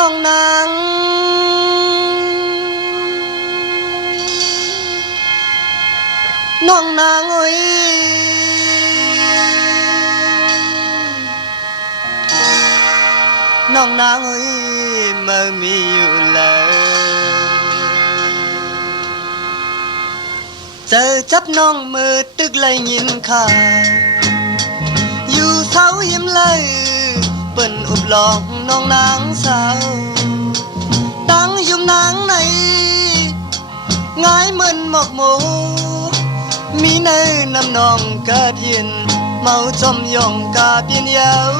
น้องนางน้องนางเอ้ยน้องนางเอ้ยมามีอยู่แล้วเจอจับน้องมือตึกเลยยินข่าวอยู่เสายิ้มเลยเปิ้นอุบลองน้องนางสาวตั้งยุ่มนางในง่ายเหมือนหมอกหมูมีในน้ำนองกาเพียนเมาจมยองกาเพียนยาว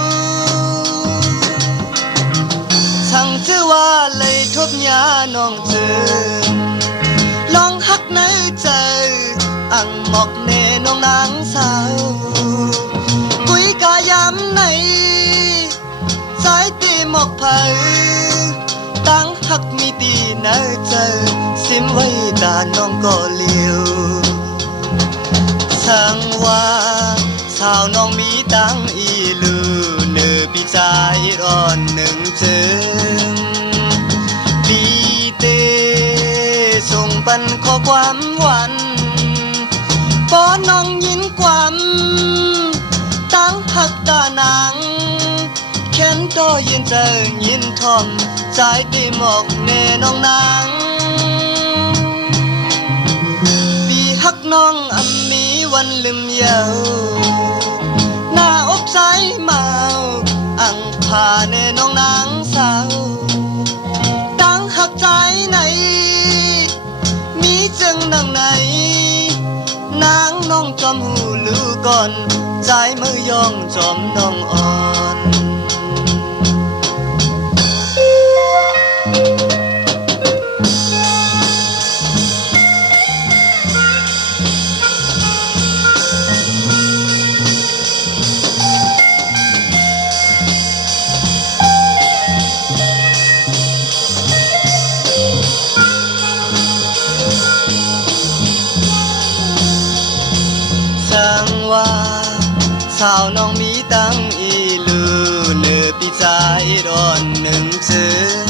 สั่งชื่อว่าเลยทบยาน้องเจอลองฮักในใจอังหมอกเนน้องนางสาวกุยกายำในสายตีหมอกเผยตั้งฮักมีตีในใจซิมไว้ตาน้องก็เลี้ยวสังว่าสาวน้องมีตั้งอีลือเนื้อปีใจร้อนหนึ่งจึงปีเตส่งปันข้อความหวานป้อนน้องยินความตั้งหักตานางแค้นต่อยินเจอยินทอมใจตีหมอกเนน้องนางปีหักน้องอำมีวันลืมเยาหน้าอกใจเมาอังพาเนน้องนางสาวตั้งหักใจไหนมีจึงดังไหนนางน้องจอมหูลือก่อนใจมือยองจอมน้องอ่อนสังว่าสาวน้องมีตั้งอีลือเนื้อปีใจร้อนหนึ่งจึง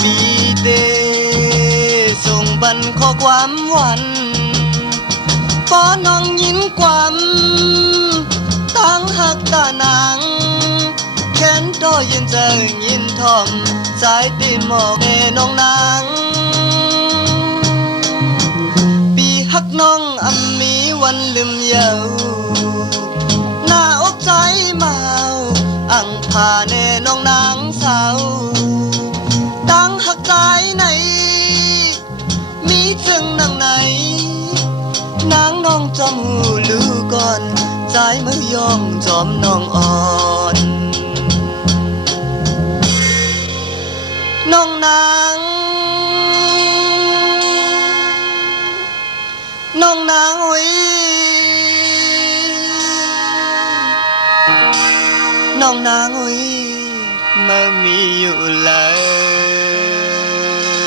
ปีเตส่งบันข้อความหวานป้อน้องยินความตั้งหักตานางแค้นต่อยินเจอยินทอมใจตีหมอกเนน้องนางปีหักน้องอำมีวันลืมเยาหน้าอกใจเมาอังพาเนน้องนางสาวตั้งหักใจไหนมีจึงนางไหนนางน้องจอมหูลือก่อนใจมือยองจอมน้องอ่อนน้องนางน้องนางเอ้ยน้องนางเอ้ยมามีอยู่แล้ว